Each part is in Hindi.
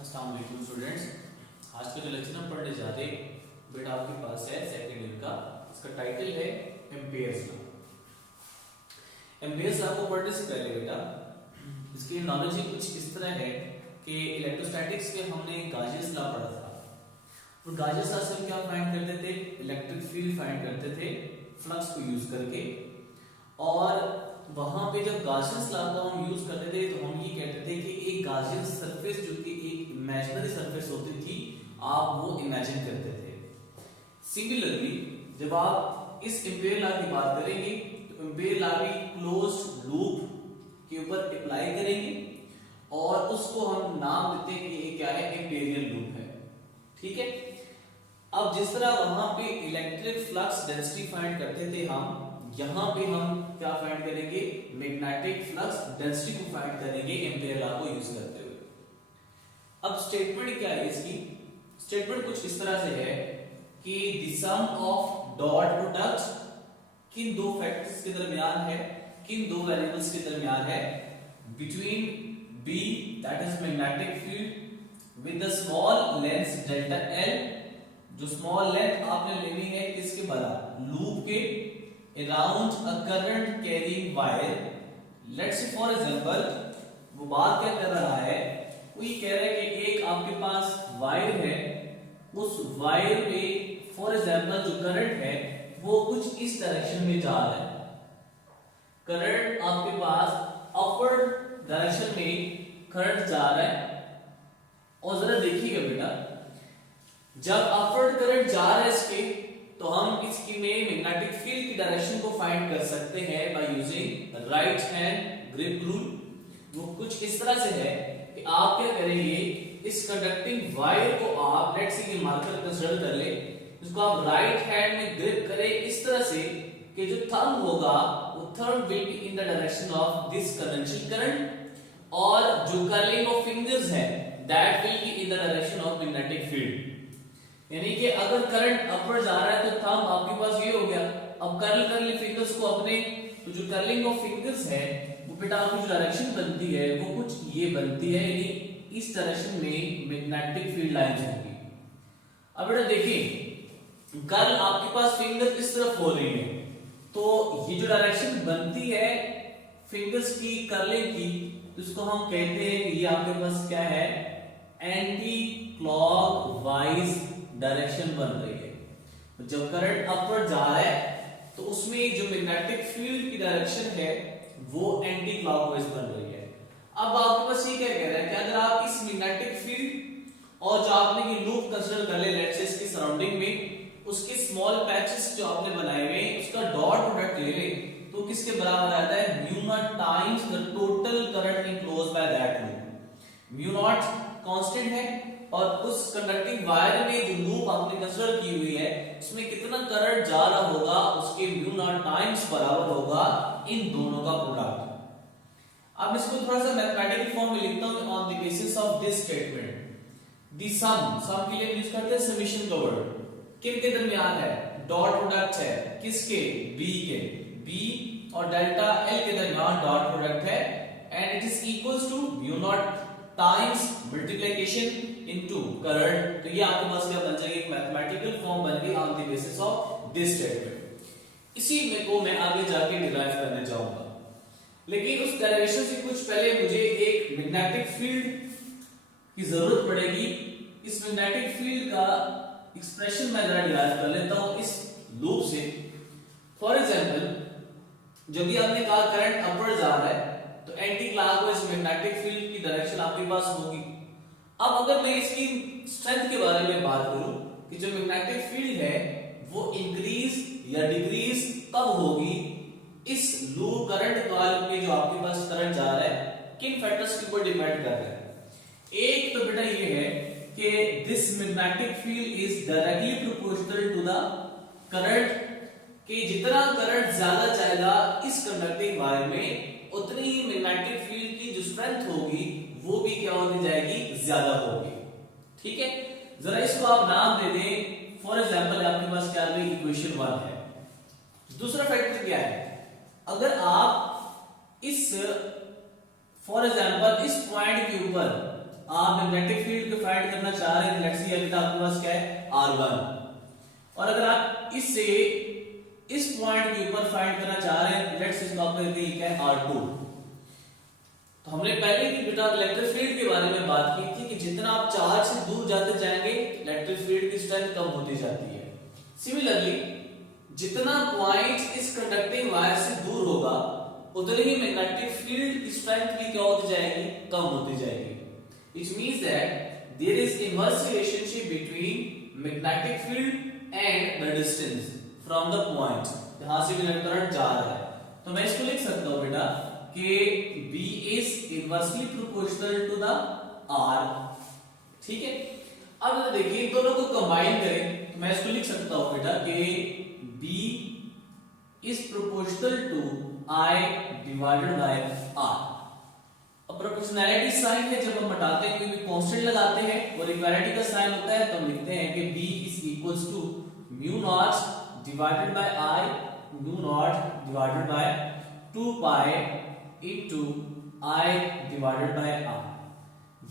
अस्सलाम वालेकुम स्टूडेंट्स। आज का जो लेक्चर हम पढ़ने जा रहे हैं बेटा आपके पास है सेकंड ईयर का। इसका टाइटल है एम्पियर्स लॉ। एम्पियर्स लॉ को पढ़ने से पहले बेटा इसकी नॉलेज ही कुछ इस तरह है कि इलेक्ट्रोस्टैटिक्स के हमने गाजियस लॉ पढ़ा था और गाजियस लॉ से हम क्या फाइंड करते थे, इलेक्ट्रिक फील्ड फाइंड करते थे फ्लक्स को यूज करके। और वहां पे जब गाजियस लॉ को हम यूज करते थे तो हम ये कहते थे कि एक गाजियन सरफेस जो कि एक इमेजिनरी सरफेस होती थी आप वो इमेजिन करते थे। सिमिलरली जब आप इस एम्पियर लॉ की बात करेंगे तो एम्पियर लॉ भी क्लोज्ड लूप के ऊपर अप्लाई करेंगे और उसको हम नाम देते हैं कि ये क्या है, एम्पिरियल लूप है। ठीक है। अब जिस तरह वहां पे इलेक्ट्रिक फ्लक्स डेंसिटी फाइंड करते थे हम, यहां पे हम क्या फाइंड करेंगे, मैग्नेटिक फ्लक्स डेंसिटी को फाइंड करेंगे एम्पियर लॉ को यूज करते हुए। अब स्टेटमेंट क्या है इसकी, स्टेटमेंट कुछ इस तरह से है कि the sum of dot product किन दो फैक्टर्स के दरमियान है, किन दो वेरिएबल्स के दरमियान है, between B that is magnetic field with the small length delta L, जो स्मॉल लेंथ आपने लेनी है किसके बराबर, लूप के around a current carrying wire। let's say for example वो बात क्या कर रहा है, वो ये कह रहा है कि एक आपके पास वायर है, उस वायर में फॉर एग्जांपल जो करंट है वो कुछ इस डायरेक्शन में जा रहा है। करंट आपके पास अपवर्ड डायरेक्शन में करंट जा रहा है और जरा देखिएगा बेटा, जब अपवर्ड करंट जा रहा है इसके तो हम इसकी में मैग्नेटिक फील्ड की डायरेक्शन को फाइंड कर सकते हैं by using right hand grip rule. वो कुछ इस तरह से है कि आप क्या करेंगे, इस कंडक्टिंग वायर को आप लेट्स से ये मार्कर कंसीडर कर ले, इसको आप राइट हैंड में ग्रिप करें इस तरह से कि जो थंब होगा वो thumb will be in the direction of this conventional current और जो कर्लिंग ऑफ फिंगर्स है that will be in the direction of magnetic field. यानी कि अगर करंट अपवर्ड जा रहा है तो थंब आपके पास ये हो गया। अब कर्ल करली फिंगर्स को अपने, तो जो कर्लिंग ऑफ फिंगर्स है वो बेटा आपकी जो डायरेक्शन बनती है वो कुछ ये बनती है, यानी इस डायरेक्शन में मैग्नेटिक फील्ड लाइंस होंगी। अब बेटा देखिए कर्ल आपके पास फिंगर इस तरफ हो रही है तो ये जो डायरेक्शन बनती है फिंगर्स की कर्लिंग की, इसको हम कहते हैं कि ये आपके पास क्या है, एंटी क्लॉकवाइज डायरेक्शन बन रही है। जब करंट अपवर्ड जा रहा है तो उसमें जो मैग्नेटिक फील्ड की डायरेक्शन है वो एंटी क्लॉकवाइज बन रही है। अब आपके पास ये क्या कह रहा है कि अगर आप इस मैग्नेटिक फील्ड और जो आपने ये लूप कंसीडर कर ले लेट्स से इसकी सराउंडिंग में, उसके स्मॉल पैचेस जो आपने बनाए हुए उसका डॉट प्रोडक्ट ले ले तो किसके बराबर आता है, mu naught times the total current enclosed by that loop. Mu naught constant है और उस कंडक्टिंग वायर में जो लूप आपने कंसीडर की हुई है उसमें कितना करंट जा रहा होगा उसके म्यू नॉट टाइम्स बराबर होगा इन दोनों का प्रोडक्ट। अब इसको थोड़ा सा मैथमेटिकल फॉर्म में लिखता हूं on the basis of this statement. The sum के लिए यूज करते हैं समेशन का वर्ड, किन के दरमियान है, डॉट प्रोडक्ट है किसके, बी के, बी और डेल्टा एल के दरमियान डॉट प्रोडक्ट है and it is equals to mu naught times multiplication into current. तो ये आपके पास क्या बन जाएगी, एक मैथमेटिकल फॉर्म बन गई on the basis of this statement. इसी में को मैं आगे जाके डिराइव करने जाऊंगा, लेकिन उस डेरिवेशन से कुछ पहले मुझे एक मैग्नेटिक फील्ड की जरूरत पड़ेगी। इस मैग्नेटिक फील्ड का एक्सप्रेशन मैं जरा डिराइव कर लेता हूं इस लूप से। फॉर एग्जांपल जब भी आपने कहा करंट अपवर्ड जा रहा है तो एंटी क्लॉकवाइज मैग्नेटिक फील्ड की डायरेक्शन आपके पास होगी। अब अगर मैं इसकी स्ट्रेंथ के बारे में बात करूं कि जो मैग्नेटिक फील्ड है वो इंक्रीज या डिक्रीज कब होगी, इस लूप करंट कॉइल में जो आपके पास करंट जा रहा है किन फैक्टर्स के ऊपर डिपेंड कर रहा है। एक तो बेटा ये है कि this magnetic field is directly proportional to the current, कि जितना करंट ज्यादा जाएगा इस कंडक्टिंग वायर में उतनी ही मैग्नेटिक फील्ड की जो स्ट्रेंथ होगी वो भी क्या होती जाएगी, ज्यादा होगी। ठीक है, जरा इसको आप नाम दे दें। फॉर एग्जांपल आपके पास क्या है, इक्वेशन 1 है। दूसरा फैक्टर क्या है, अगर आप इस फॉर एग्जांपल इस पॉइंट के ऊपर आप मैग्नेटिक फील्ड को फाइंड करना चाह रहे हैं, लेट्स सी अभी आपके पास क्या है R1, और अगर आप इससे इस पॉइंट के ऊपर फाइंड करना चाह रहे हैं, लेट्स इसको आप कहते हैं क्या है R2। तो हमने पहले ही बेटा इलेक्ट्रिक फील्ड के बारे में बात की थी कि जितना आप चार्ज से दूर जाते जाएंगे इलेक्ट्रिक फील्ड की स्ट्रेंथ कम होती जाती है। सिमिलरली जितना पॉइंट इस कंडक्टिंग वायर से दूर होगा उतनी ही मैग्नेटिक फील्ड की स्ट्रेंथ भी क्या होती जाएगी, कम होती जाएगी। Which means that there is inverse relationship between magnetic field and the distance from the point जहां से इलेक्ट्रॉन जा रहा है। तो मैं इसको लिख सकता हूं बेटा कि B is inversely proportional to the R, ठीक है। अब देखिए इन दोनों को कंबाइन करें तो मैं इसको लिख सकता हूं बेटा कि B is proportional to I divided by R। Proportionality sign है जब हम हटाते हैं कोई भी कांस्टेंट लगाते हैं और इक्वालिटी का साइन होता है तो हम लिखते हैं कि B is equals to mu naught divided by I mu naught divided by 2 pi into I divided by R।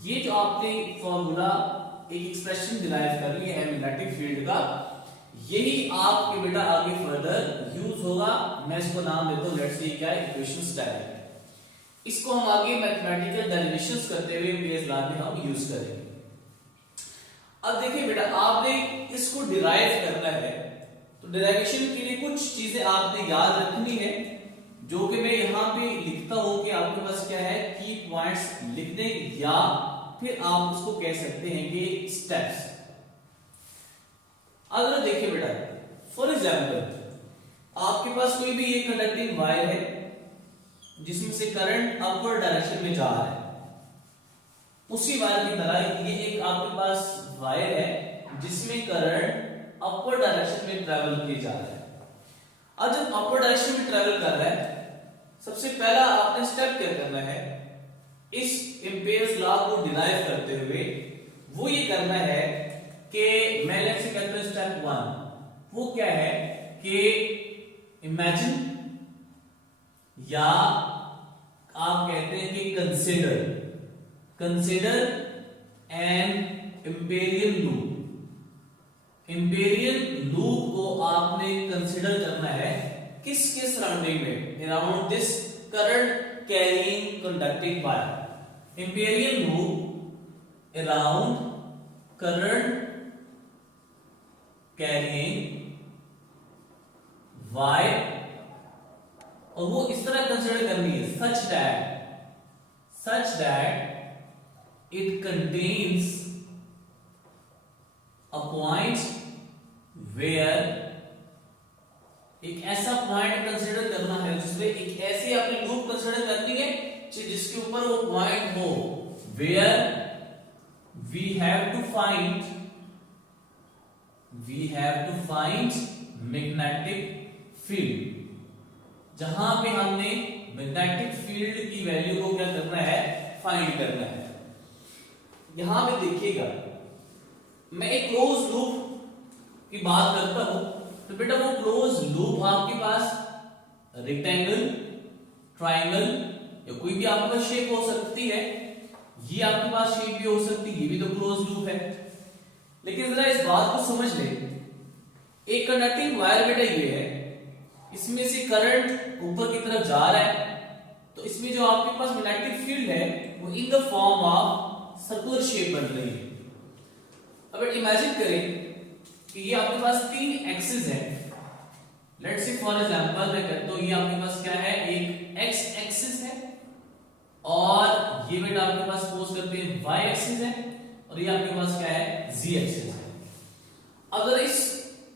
ये जो आपने फॉर्मूला एक एक्सप्रेशन डिराइव कर ली है मैग्नेटिक फील्ड का, यही आपके बेटा आगे फर्दर यूज होगा। मैं इसको नाम देता हूं लेट्स सी क्या है इक्वेशन स्टाइल। इसको हम आगे मैथमेटिकल डेरिवेशंस करते हुए बेस लॉ में हम यूज करेंगे। अब देखिए बेटा आपने इसको डिराइव करना है तो डेरिवेशन के लिए कुछ चीजें आपने याद रखनी है जो कि मैं यहाँ पे लिखता हूं कि आपके पास क्या है की पॉइंट्स लिख दें या फिर आप उसको कह सकते हैं कि स्टेप्स। अगर देखिए बेटा फॉर एग्जांपल आपके पास कोई भी ये कंडक्टिंग वायर है जिसमें से करंट अपवर्ड डायरेक्शन में जा रहा है, उसी वायर की तरह ये एक आपके पास वायर है जिसमें करंट अपवर्ड डायरेक्शन में ट्रेवल किया जा रहा है। अब जब अपवर्ड डायरेक्शन में ट्रेवल कर रहा है सबसे पहला आपने स्टेप क्या करना है, इस एम्पियर्स लॉ को डिराइव करते हुए वो ये करना है कि मैं लेट्स से कहता हूं स्टेप 1 वो क्या है कि इमेजिन या आप कहते हैं कि कंसिडर एन एम्पेरियल लूप को आपने कंसिडर करना है किसके सराउंडिंग में, around this current carrying conducting wire. Amperian loop around current carrying wire, और वो इस तरह कंसिडर करनी है such that it contains a point where एक ऐसा पॉइंट कंसिडर करना है जिसमें एक ऐसी आपने लूप कंसिडर करनी है जिसके ऊपर वो पॉइंट हो where we have to find magnetic field, जहां पे हमने मैग्नेटिक फील्ड की वैल्यू को क्या करना है, फाइंड करना है। यहां पे देखिएगा मैं एक क्लोज लूप की बात करता हूं तो बेटा वो क्लोज लूप आपके पास रेक्टेंगल, ट्रायंगल या कोई भी आपके पास शेप हो सकती है, ये आपके पास शेप भी हो सकती है, ये भी तो क्लोज लूप है। लेकिन जरा इस बात को समझ ले, एक कंडक्टिंग वायर बेटा ये है, इसमें से करंट ऊपर की तरफ जा रहा है तो इसमें जो आपके पास मैग्नेटिक फील्ड है वो in the form of circular shape बन रही है। अब इमेजिन करें कि ये आपके पास 3 एक्सिस है, लेट्स से फॉर एग्जांपल मैं कहता हूं ये आपके पास क्या है, एक एक्स एक्सिस है और ये बेटा आपके पास सपोज करते हैं वाई एक्सिस है और ये आपके पास क्या है, जी एक्सिस है। अगर इस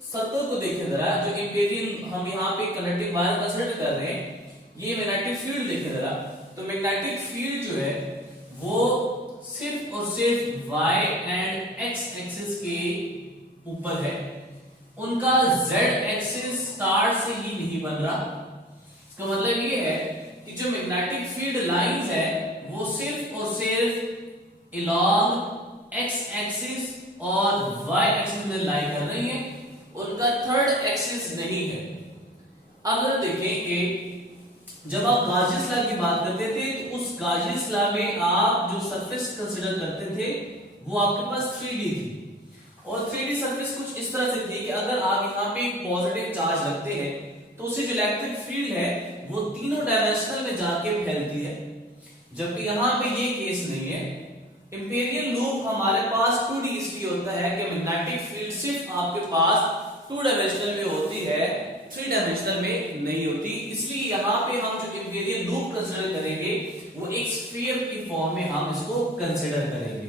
सर्कल को देखें जरा, जो एम्पेरियल हम यहाँ पे कंडक्टिंग वायर कंसीडर कर रहे हैं, ये मैग्नेटिक फील्ड देखें जरा, तो मैग्नेटिक फील्ड जो है वो सिर्फ और सिर्फ y एंड x एक्सिस के ऊपर है, उनका z एक्सिस स्टार्ट से ही नहीं बन रहा। इसका मतलब ये है कि जो मैग्नेटिक फील्ड लाइंस है वो सिर्फ और सिर्फ अलोंग x एक्सिस और y एक्सिस में लाई कर रही है, उनका थर्ड एक्सिस नहीं है। अगर देखें कि जब आप गाजियस लॉ की बात करते थे तो उस गाजियस लॉ में आप जो सरफेस कंसीडर करते थे वो आपके पास 3D थी, और 3D सरफेस कुछ इस तरह से थी कि अगर आप यहाँ पे एक पॉजिटिव चार्ज रखते हैं तो उससे जो इलेक्ट्रिक फील्ड है वो तीनों डायमेंशनल में जाके फैलती है, जबकि यहाँ पे ये केस नहीं है। इंपीरियल लूप हमारे पास 2D इसलिए होता है कि मैग्नेटिक फील्ड सिर्फ आपके पास 2 डायमेंशनल में होती है, 3 डायमेंशनल में नहीं होती। इसलिए यहाँ पे हम जो इंपीरियल लूप कंसीडर करेंगे वो एक स्फीयर की फॉर्म में हम इसको कंसीडर करेंगे,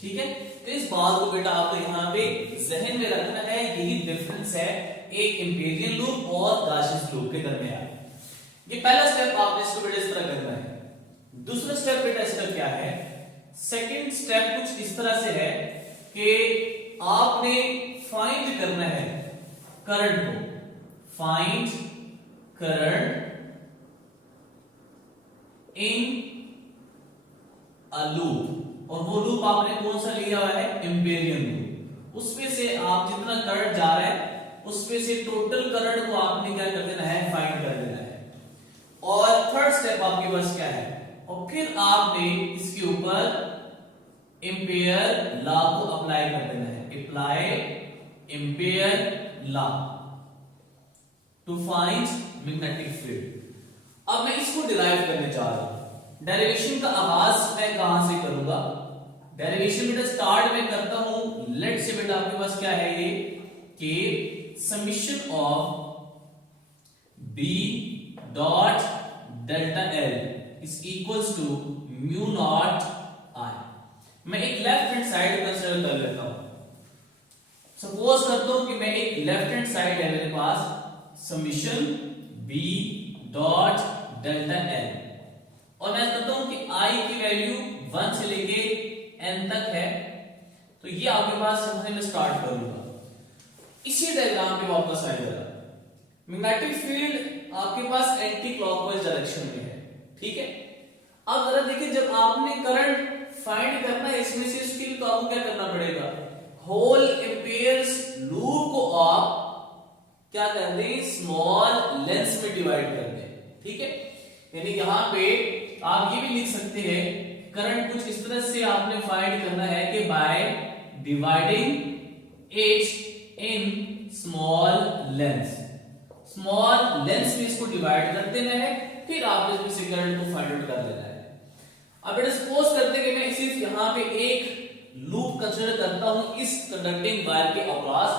ठीक है। तो इस बात को बेटा आपको यहाँ पे जहन में रखना है, यही डिफरेंस है एक इंपीरियल लूप और गासियस लूप के दरमियान। ये पहला स्टेप आपने इसको बेटा इस तरह करना है। दूसरा स्टेप बेटा इसका क्या है, सेकंड स्टेप कुछ इस तरह से है कि आपने फाइंड करना है करंट को, find current in a loop, और वो लूप आपने कौन सा लिया हुआ है, इंपीरियल लूप। उसमें से आप जितना करंट जा रहा है उसमें से टोटल करंट को आपने क्या कर देना है, फाइंड कर देना है। और थर्ड स्टेप आपके पास क्या है, और फिर आपने इसके ऊपर एम्पियर लॉ को अप्लाई कर देना है, apply ampere law to find magnetic field. अब मैं इसको डिराइव करने जा रहा हूं। डेरिवेशन का आगाज मैं कहां से करूंगा, डेरिवेशन बेटा स्टार्ट में करता हूं, लेट से बेटा आपके पास क्या है ये कि summation of B dot delta L is equals to mu not I. मैं एक लेफ्ट हैंड साइड कंसीडर कर लेता हूं। सपोज करता हूं कि मैं एक लेफ्ट हैंड साइड है मेरे पास, summation B dot delta L, और मैं कहता हूं कि आई की वैल्यू 1 से लेके n तक है। तो ये आपके पास समझने में स्टार्ट करूंगा। इसी डायग्राम पे वापस आ जाएगा। मैग्नेटिक फील्ड आपके पास एंटी क्लॉकवाइज डायरेक्शन में है, ठीक है। अब जरा देखिए, जब आपने करंट फाइंड करना है इसमें से, इसके लिए तो आपको क्या करना पड़ेगा, होल एम्पियर्स लूप को आप क्या कर दें, स्मॉल लेंस में डिवाइड कर दें, ठीक है। यानी यहां पे आप ये भी लिख सकते हैं, करंट कुछ इस तरह से आपने फाइंड करना है कि by dividing it in small lens, small lens में इसको डिवाइड कर देना है, फिर आप इसमें से करंट को फाइंड आउट कर लेना है। अब बेटा सपोज करते हैं कि मैं सिर्फ यहां पे एक लूप कंसीडर करता हूं इस कंडक्टिंग वायर के अक्रॉस,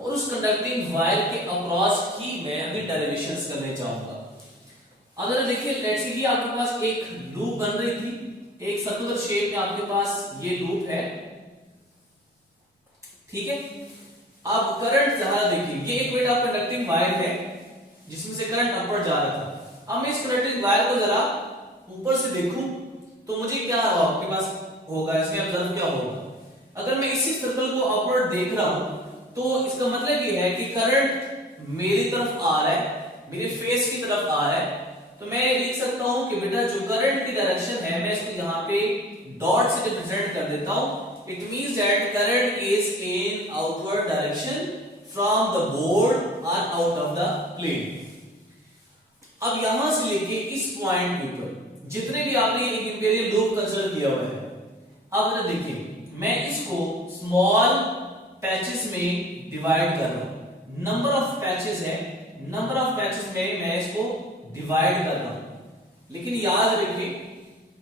और उस कंडक्टिंग वायर के अक्रॉस की मैं अभी डेरिवेशंस करने चाहूंगा। अगर देखिए लेट्स से आपके पास एक लूप बन रही थी, एक सर्कुलर शेप में आपके पास ये लूप है, ठीक है। अब करंट जहां देखिए, ये एक बेटा कंडक्टिंग वायर है जिसमें से करंट अपवर्ड जा रहा था। अब मैं इस कंडक्टिंग वायर को जरा ऊपर से देखूं तो मुझे क्या आपके पास होगा, इसमें ऑब्जर्व क्या होगा। अगर मैं इसी सर्कल को अपवर्ड देख रहा हूं तो इसका मतलब ये है कि करंट मेरी तरफ आ रहा है, मेरे फेस की तरफ आ रहा है। तो मैं लिख सकता हूं कि बेटा जो करंट की डायरेक्शन है, मैं इसको यहां पे डॉट से रिप्रेजेंट कर देता हूं। It means that current is in outward direction from the board or out of the plane. अब यहां से लेके इस पॉइंट के ऊपर जितने भी आपने एक इंपीरियल लूप कंसीडर किया हुआ है, अब जरा देखिए मैं इसको स्मॉल पैचेस में डिवाइड कर रहा हूं। नंबर ऑफ पैचेस है, नंबर ऑफ पैचेस में मैं इसको डिवाइड कर रहा हूं। लेकिन याद रखिए,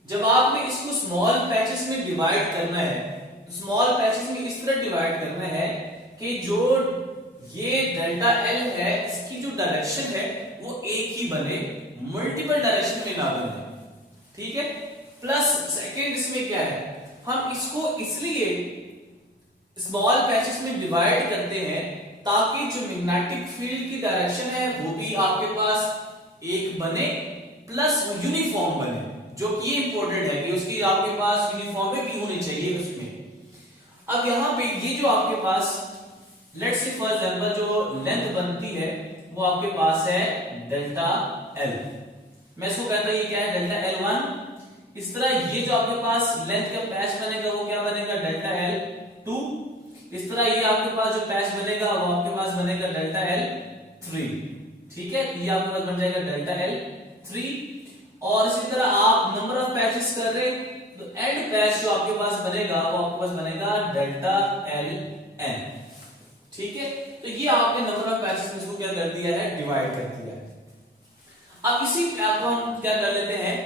जब आपने इसको स्मॉल पैचेस में डिवाइड करना है, स्मॉल पैचेस में इस तरह डिवाइड करना है कि जो ये डेल्टा एल है इसकी जो डायरेक्शन है वो एक ही बने, मल्टीपल डायरेक्शन में ना बने, ठीक है। प्लस सेकंड इसमें क्या है, हम इसको इसलिए स्मॉल पैचेस में डिवाइड करते हैं ताकि जो मैग्नेटिक फील्ड की डायरेक्शन है वो भी आपके पास एक बने, प्लस यूनिफॉर्म बने, जो कि इंपॉर्टेंट है कि उसकी आपके पास यूनिफॉर्मिटी होनी चाहिए उसमें। अब यहां पे ये जो आपके पास लेट्स से फॉर एग्जांपल जो लेंथ बनती है वो आपके पास है डेल्टा एल, मैं इसको कहता हूं ये क्या है, डेल्टा एल 1। इस तरह ये जो आपके पास लेंथ का पैच बनेगा वो क्या बनेगा, डेल्टा एल 2। इस तरह ये आपके पास जो पैच बनेगा वो आपके पास बनेगा डेल्टा एल 3, ठीक है। ये आपके पास बन जाएगा डेल्टा एल 3। और इसी तरह आप नंबर ऑफ पैचेस कर रहे तो एंड पैच जो आपके पास बनेगा वो आपके पास बनेगा डेल्टा एल एन। ठीक है, तो ये आपने नंबर ऑफ पैचेस में इसको क्या कर दिया है, डिवाइड कर दिया है। अब इसी ऐप को हम क्या कर लेते हैं,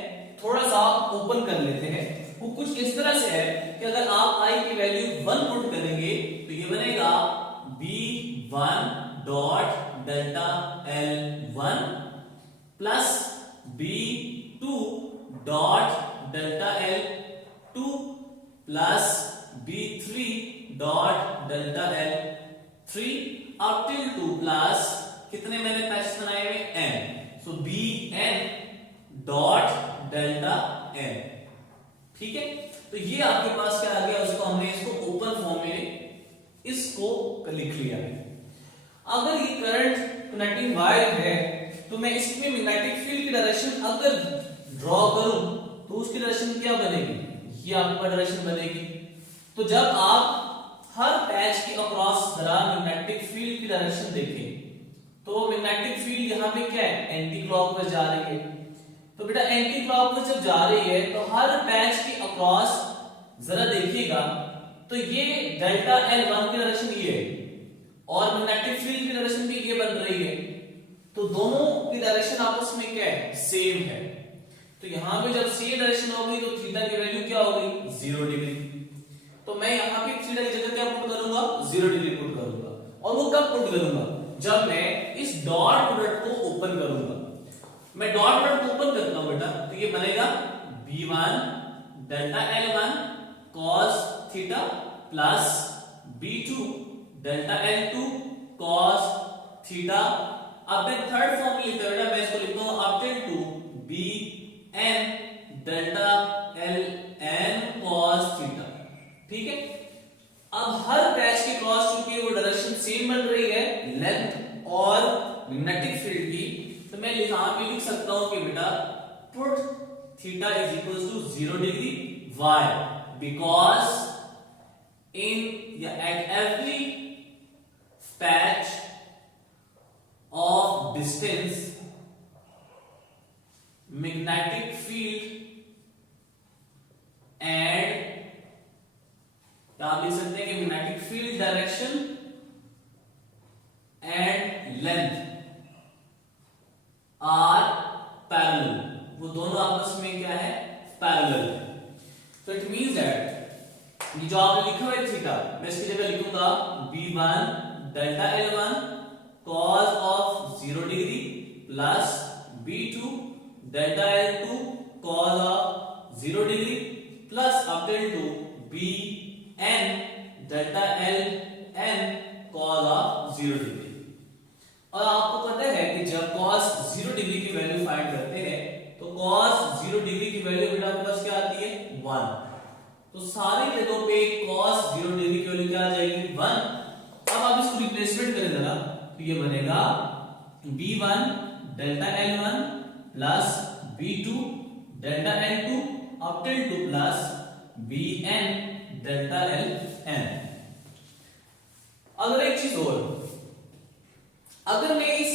थोड़ा सा ओपन कर लेते हैं। वो कुछ इस तरह से है कि अगर आप i की वैल्यू 1 पुट करेंगे तो ये बनेगा b1 dot delta l1 plus b2 dot delta l2 plus b3 dot delta l3 up till 2 plus कितने मैंने पैचेस बनाए हुए n, सो bn डॉट डेल्टा n। ठीक है, तो ये आपके पास क्या आ गया, उसको हमने इसको ओपन फॉर्म में इसको लिख लिया है। अगर ये करंट कनेक्टिंग वायर है तो मैं इसमें मैग्नेटिक फील्ड की डायरेक्शन अगर ड्रॉ करूं तो उसकी डायरेक्शन क्या बनेगी, ये आपका डायरेक्शन बनेगी। तो जब आप हर पैच के अक्रॉस जरा मैग्नेटिक फील्ड की डायरेक्शन देखें तो मैग्नेटिक फील्ड यहाँ पे क्या है, एंटी क्लॉकवाइज जा रही है। तो बेटा एंटी क्लॉकवाइज जब जा रही है तो हर पैच के अक्रॉस जरा देखिएगा तो ये डेल्टा L1 की डायरेक्शन ये है और मैग्नेटिक फील्ड की डायरेक्शन भी ये बन रही है, तो दोनों की डायरेक्शन आपस में क्या है, सेम है। तो यहां पे जब सेम डायरेक्शन होगी तो थीटा की वैल्यू क्या होगी, 0 डिग्री। तो मैं यहां पे थीटा की जगह क्या पुट करूंगा, 0 डिग्री पुट करूंगा। और वो कब पुट करूंगा, जब मैं इस डॉट प्रोडक्ट को ओपन करूंगा। मैं डॉट प्रोडक्ट ओपन करता हूं बेटा तो ये बनेगा b1 delta l1 cos theta plus b2 delta l2 cos theta. अब मैं थर्ड फॉर्म में लिखता हूं, मैं इसको लिखता हूं up till 2 bn delta ln cos theta. ठीक है, अब हर पैच के क्रॉस चूंकि वो डायरेक्शन सेम बन रही है लेंथ और मैग्नेटिक फील्ड की, तो मैं यहां पे लिख सकता हूं कि बेटा put theta is equal to 0 degree. Why, because in या at every patch of distance magnetic field and आप लिख सकते हैं कि magnetic field direction and length are parallel, वो दोनों आपस में क्या है, पैरेलल। तो इट मींस दैट ये जो आपने लिखा हुआ है थीटा, मैं इसकी जगह लिखूंगा b1 delta l1 cos of 0 degree plus b2 delta l2 cos of 0 degree plus up till two bn delta ln cos of 0 degree. और आपको पता है कि जब cos 0 डिग्री की वैल्यू फाइंड करते हैं तो cos 0 डिग्री की वैल्यू बेटा आपके पास क्या आती है, 1। तो सारी जगहों पे cos 0 डिग्री की वैल्यू क्या आ जाएगी, 1। अब आप इसको रिप्लेसमेंट करें जरा तो ये बनेगा b1 delta l1 plus b2 delta l2 up till 2 plus bn delta ln। अगर एक चीज और, अगर मैं इस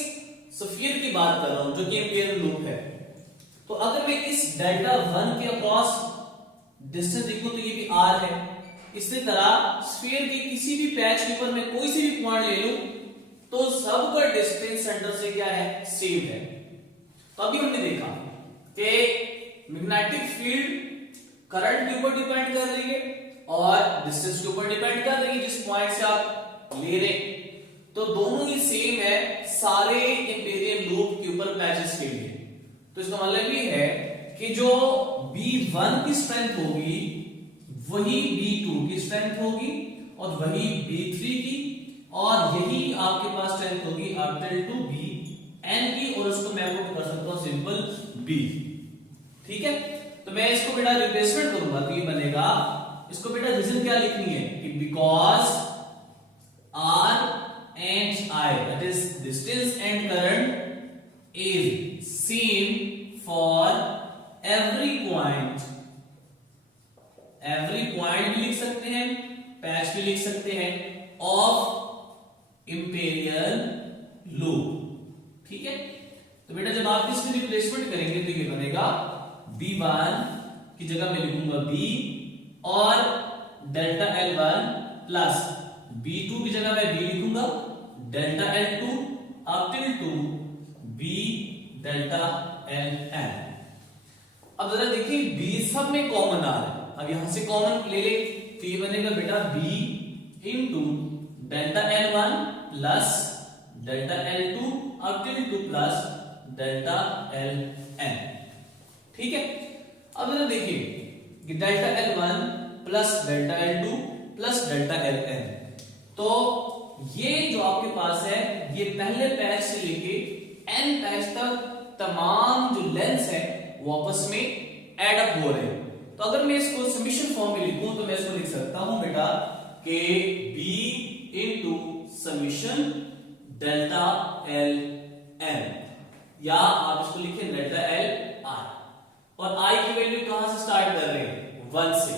स्फीयर की बात कर रहा हूं जो कि एम्पियर लूप है, तो अगर मैं इस डेल्टा 1 के अक्रॉस डिस्टेंस देखूं तो ये भी r है। इसी तरह स्फीयर के किसी भी पैच के ऊपर मैं कोई से भी पॉइंट ले लूं तो सबका डिस्टेंस सेंटर से क्या है, सेम है। तो अभी हमने देखा कि मैग्नेटिक फील्ड करंट के ऊपर डिपेंड कर रही है और डिस्टेंस के ऊपर डिपेंड कर रही है जिस पॉइंट से आप ले रहे हैं। तो दोनों ही सेम है सारे एम्पिरियल लूप के ऊपर पैचेस के लिए। तो इसका मतलब ये है कि जो B1 की स्ट्रेंथ होगी वही B2 की स्ट्रेंथ होगी और वही B3 की, और यही आपके पास स्ट्रेंथ होगी अप टिल टू Bn की, और उसको मैं पुट कर सकता हूं सिंपल B। ठीक है, तो मैं इसको बेटा रिप्लेसमेंट करूंगा तो ये बनेगा, इसको बेटा रीजन क्या लिखनी है कि because R and I, that is distance and current is same for every point भी लिख सकते हैं, पैच भी लिख सकते हैं ऑफ इंपीरियल लूप। ठीक है, तो बेटा जब आप इसकी रिप्लेसमेंट करेंगे तो ये बनेगा B1 की जगह मैं लिखूंगा B, और डेल्टा L1 प्लस B2 की जगह मैं B लिखूंगा, delta L2 up till two B delta LN। अब जरा देखिए B सब में कॉमन आ रहा है, अब यहां से कॉमन ले ले तो ये बनेगा बेटा B into delta L1 plus delta L2 up till two plus delta LN। ठीक है, अब जरा देखिए कि delta L1 plus delta L2 plus delta LN, तो ये जो आपके पास है ये पहले पैच से लेके n पैच तक तमाम जो लेंथ है वो आपस में एड अप हो रहे हैं। तो अगर मैं इसको समीशन फॉर्म में लिखूं तो मैं इसको लिख सकता हूं बेटा कि B into summation delta LN, या आप इसको लिखें डेल्टा LI, और I की वैल्यू कहां से स्टार्ट कर रहे हैं 1 से,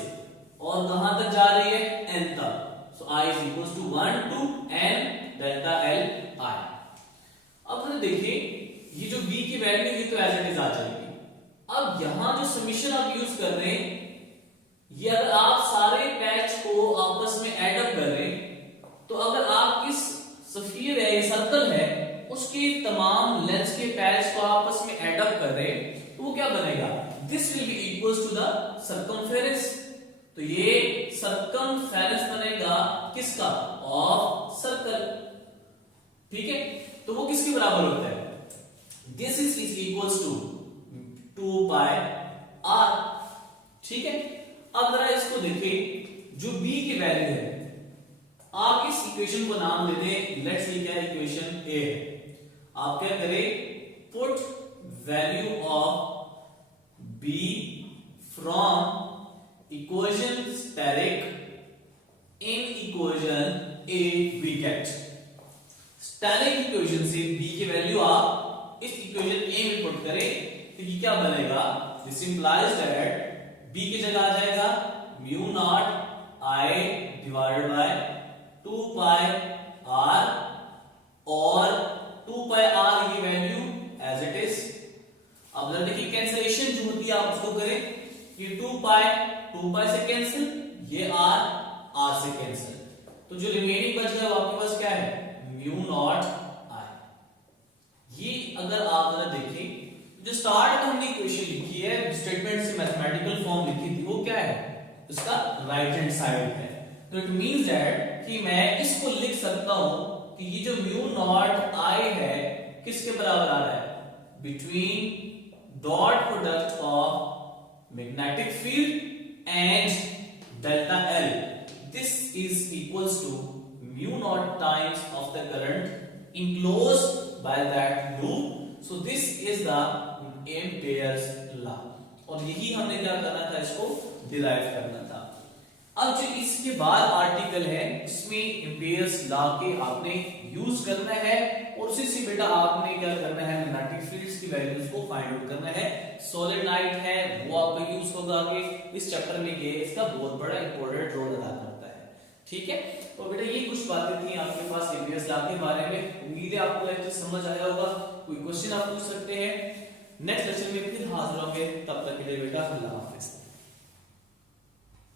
और कहां तक जा रही है n तक, so I is equals to 1 to n delta LI। अब देखिए ये जो B की वैल्यू ये तो एज इट इज आ जाएगी। अब यहां जो समीशन आप यूज कर रहे हैं, ये अगर आप सारे पैच को आपस में ऐड अप कर रहे हैं, तो अगर आप इस स्फीयर है, ये सर्कल है, उसके तमाम लेंथ के पैच को आपस में ऐड अप कर रहे हैं, तो वो क्या बनेगा, this will be equals to the circumference. तो ये सर्कमफेरेंस बनेगा किसका, ऑफ सर्कल। ठीक है, तो वो किसके बराबर होता है, this is equals to 2 pi r। ठीक है, अब जरा इसको देखिए, जो b की वैल्यू है, आप इस इक्वेशन को नाम दे दें, लेट्स सी क्या इक्वेशन a है। आप क्या करें, put value of b from equation static in equation a we get। Static equation से b की वैल्यू आप इस इक्वेशन a में पुट करें, तो ये क्या बनेगा, दिस इंप्लाइज दैट b की जगह आ जाएगा mu naught I divided by 2 pi r, और 2 पाई r की वैल्यू एज इट इज। अब जरा देखिए कैंसिलेशन जो होती है आप उसको करें, ये 2 पाई से कैंसिल, ये r से कैंसिल, तो जो रिमेनिंग बच गया वो आपके पास क्या है, म्यू नॉट I। ये अगर आप जरा देखें, जो स्टार्ट में हमने इक्वेशन लिखी है, स्टेटमेंट से मैथमेटिकल फॉर्म लिखी थी, वो क्या है, इसका राइट हैंड साइड है। तो इट मींस दैट कि मैं इसको लिख सकता हूं कि ये जो म्यू नॉट I है किसके बराबर आ रहा है, between dot product of magnetic field and delta L। This is equals to mu naught times of the current enclosed by that loop। so this is the Ampere's law, और यही हमने क्या करना था, इसको डिराइव करना था। अब जो इसके बाद आर्टिकल है, इसमें एम्पियर्स लॉ के आपने यूज करना है, और उसी से बेटा आपने क्या करना है, मैग्नेटिक फील्ड्स की वैल्यूज को फाइंड आउट करना है। सोलेनॉइड है वो आपका यूज होगा आगे इस चैप्टर में, ये इसका बहुत बड़ा इंपॉर्टेंट रोल अदा करता है। ठीक है, तो बेटा ये कुछ बातें थी आपके पास एम्पियर्स लॉ के बारे में। उम्मीद है आपको लेक्चर समझ आया होगा, कोई क्वेश्चन आप पूछ सकते हैं। नेक्स्ट लेक्चर में फिर हाजिर होंगे, तब तक के लिए बेटा अल्लाह हाफिज।